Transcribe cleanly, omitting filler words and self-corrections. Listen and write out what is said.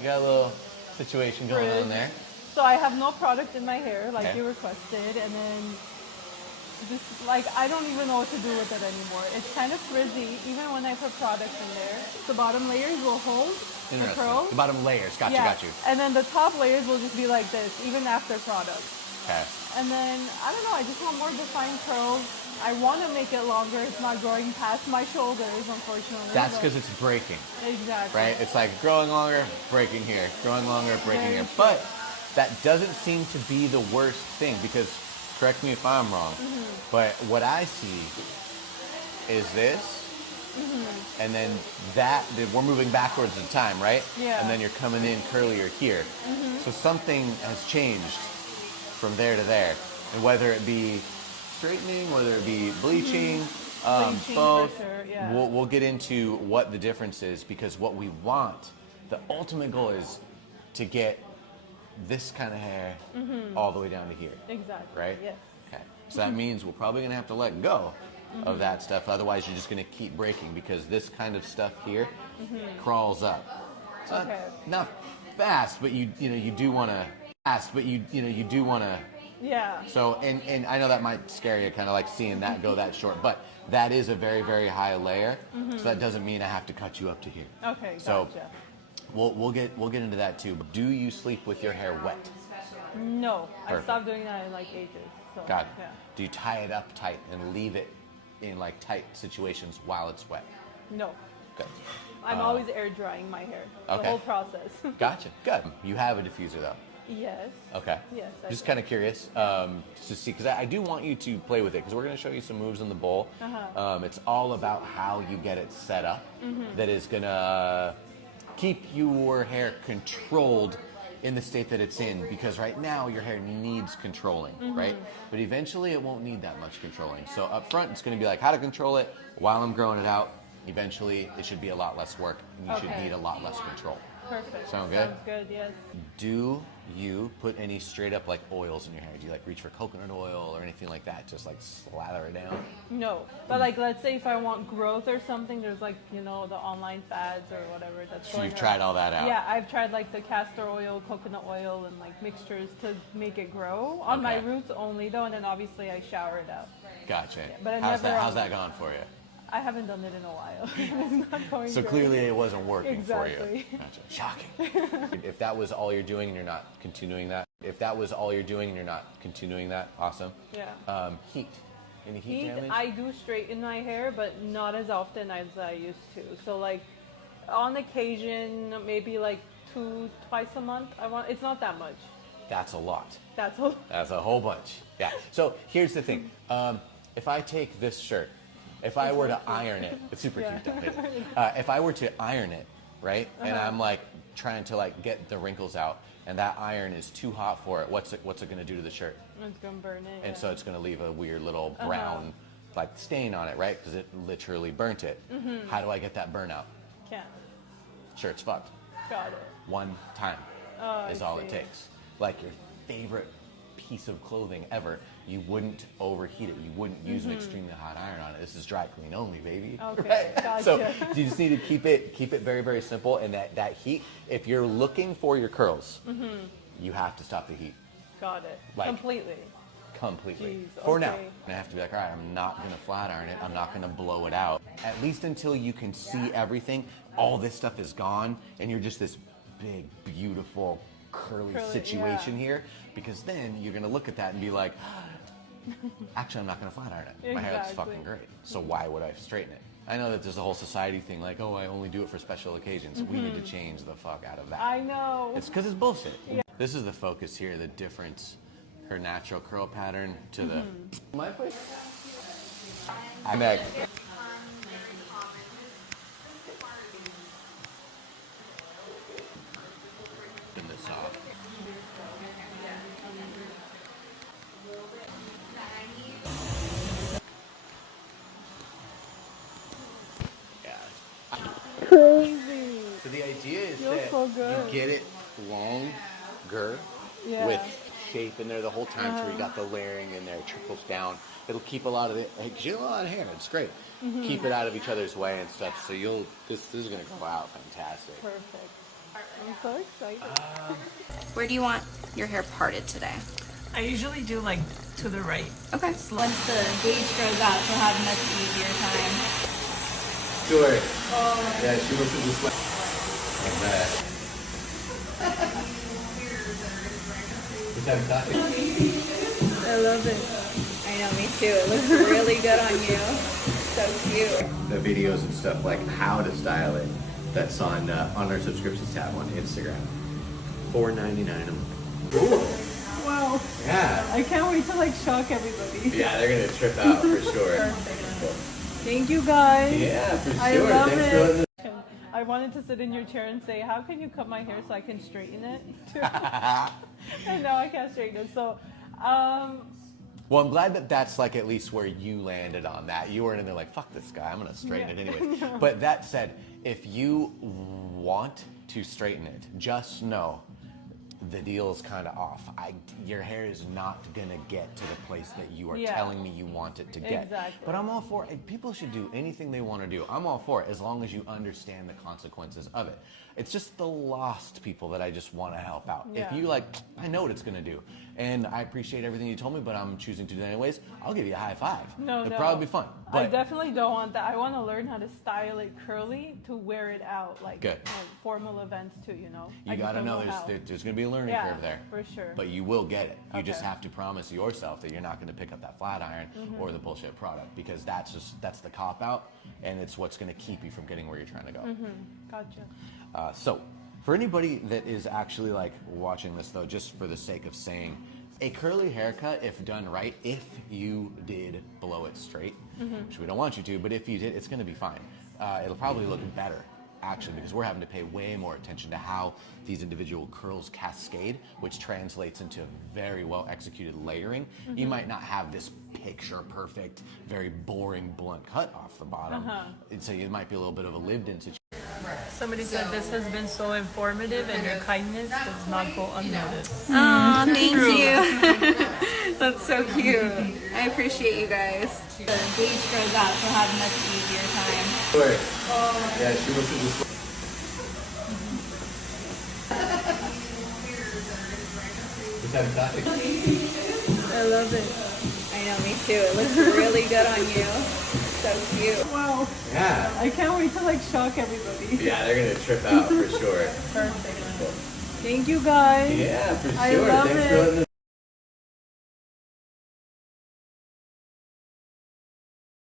You got a little situation going on there. So I have no product in my hair like Okay. you requested, and then just like I don't even know what to do with it anymore. It's kind of frizzy even when I put products in there. The bottom layers will hold the Interesting. curls. The bottom layers. Got Yeah. you. And then the top layers will just be like this, even after products. Okay. And then, I don't know, I just want more defined curls. I want to make it longer. It's not growing past my shoulders, unfortunately. That's but- because it's breaking, Exactly. right? It's like growing longer, breaking here, growing longer, breaking Very here. true. But that doesn't seem to be the worst thing because, correct me if I'm wrong, but what I see is this, and then we're moving backwards in time, right? Yeah. And then you're coming in curlier here. So something has changed from there to there. And whether it be straightening, whether it be bleaching, Bleaching, both, for sure, yeah. we'll get into what the difference is because what we want, the ultimate goal is to get this kind of hair all the way down to here. Exactly. Right? Yes. Okay. So that means we're probably going to have to let go of that stuff. Otherwise, you're just going to keep breaking because this kind of stuff here crawls up. It's not, Okay. not fast, but you do want to fast, but you do want to. Yeah. So and I know that might scare you, kind of like seeing that go that short, but that is a very, very high layer. So that doesn't mean I have to cut you up to here. Okay. So Gotcha. we'll get into that too. Do you sleep with your hair wet? No, I Perfect. stopped doing that in like ages. So, Got it. Yeah. Do you tie it up tight and leave it in like tight situations while it's wet? No. Good. I'm always air drying my hair. The okay. whole process. Gotcha. Good. You have a diffuser though. Yes. Okay. Yes. Just kind of curious to see, because I do want you to play with it, because we're going to show you some moves in the bowl. It's all about how you get it set up that is going to keep your hair controlled in the state that it's in, because right now your hair needs controlling, right? But eventually it won't need that much controlling. So up front it's going to be like how to control it while I'm growing it out. Eventually it should be a lot less work and you should need a lot less control. Perfect. Sound good? Sounds good, yes. Do you put any straight up like oils in your hair? Do you like reach for coconut oil or anything like that? Just like slather it down? No. But like let's say if I want growth or something, there's like, the online fads or whatever that's So going you've tried all that out? Yeah, I've tried like the castor oil, coconut oil, and like mixtures to make it grow. On my Okay. roots only though, and then obviously I shower it out. Gotcha. but I how's never how's that gone for you? I haven't done it in a while. It's not going So great. clearly it wasn't working for Exactly. you. Gotcha. Shocking. If that was all you're doing and you're not continuing that, awesome. Yeah. Heat. Any heat Heat, damage? I do straighten my hair, but not as often as I used to. So like, on occasion, maybe like twice a month. It's not that much. That's a lot. That's all. That's a whole bunch. Yeah. So here's the thing. If I take this shirt, if I were to iron it, it's super cute. Though, isn't it? If I were to iron it, right, and I'm like trying to like get the wrinkles out, and that iron is too hot for it, what's it going to do to the shirt? It's gonna burn it. And so it's going to leave a weird little brown like stain on it, right? Because it literally burnt it. How do I get that burn out? Can't. Shirt's fucked. Got it. One time is I all it see. takes. Like your favorite piece of clothing ever, you wouldn't overheat it. You wouldn't use an extremely hot iron on it. This is dry clean only, baby. Okay, gotcha. So you just need to keep it very, very simple. And that heat, if you're looking for your curls, you have to stop the heat Got it. Like- Completely. completely. Jeez, For now. okay. I have to be like, all right, I'm not going to flat iron it. I'm not going to blow it out. At least until you can see everything, all this stuff is gone, and you're just this big, beautiful, curly situation here. Because then you're going to look at that and be like, actually, I'm not going to flat iron it. My hair looks Exactly. fucking great. So why would I straighten it? I know that there's a whole society thing like, oh, I only do it for special occasions. We need to change the fuck out of that. I know. It's because it's bullshit. This is the focus here, the difference. Her natural curl pattern to the... My place? Next. Spin this off. Yeah. Crazy. So the idea is Feels that so good. you get it longer with shape in there the whole time, so you got the layering in there, it trickles down. It'll keep a lot of it, because you have a lot of hair, it's great. Keep it out of each other's way and stuff, so this is going to come out fantastic. Perfect. I'm so excited. Where do you want your hair parted today? I usually do like to the right. Okay. Once the gauge grows out, she'll have a much easier time. Sure. Yeah, she looks at this like that. I love it. I know, me too. It looks really good on you. So cute. The videos and stuff like how to style it. That's on our subscriptions tab on Instagram. $4.99 a month. Cool. Wow. Yeah. I can't wait to like shock everybody. Yeah, they're gonna trip out for sure. Thank you guys. Yeah, for sure. I love Thanks it. for letting us. I wanted to sit in your chair and say, how can you cut my hair so I can straighten it? And now I can't straighten it. So, Well, I'm glad that that's like at least where you landed on that. You weren't in there like, fuck this guy, I'm gonna straighten it anyway. But that said, if you want to straighten it, just know the deal is kind of off. Your hair is not gonna get to the place that you are telling me you want it to get. Exactly. But I'm all for it. People should do anything they want to do. I'm all for it as long as you understand the consequences of it. It's just the lost people that I just want to help out. Yeah. If you like, I know what it's gonna do, and I appreciate everything you told me, but I'm choosing to do it anyways. I'll give you a high five. No, It'll no. probably be fun. I But definitely don't want that. I want to learn how to style it curly to wear it out, like, Good. formal events too, you know? you I just gotta don't know how. there's gonna be a learning Yeah, curve there. for sure. But you will get it. You just Okay. have to promise yourself that you're not gonna pick up that flat iron or the bullshit product, because that's the cop out, and it's what's gonna keep you from getting where you're trying to go. Gotcha. So, for anybody that is actually like watching this though, just for the sake of saying, a curly haircut, if done right, if you did blow it straight, which we don't want you to, but if you did, it's gonna be fine. It'll probably look better, actually, because we're having to pay way more attention to how these individual curls cascade, which translates into very well executed layering. You might not have this picture perfect, very boring blunt cut off the bottom, and so it might be a little bit of a lived-in situation. Somebody said this has been so informative and your kindness does not go unnoticed. Aw, thank you. That's so cute. I appreciate you guys. The gauge grows out, she'll have a much easier time. Sure. Yeah, she looks at this. I love it. I know, me too. It looks really good on you. So cute. Wow. Yeah. I can't wait to like shock everybody. Yeah, they're gonna trip out for sure. Thank you guys. Yeah, for sure. I love Thanks it. for letting us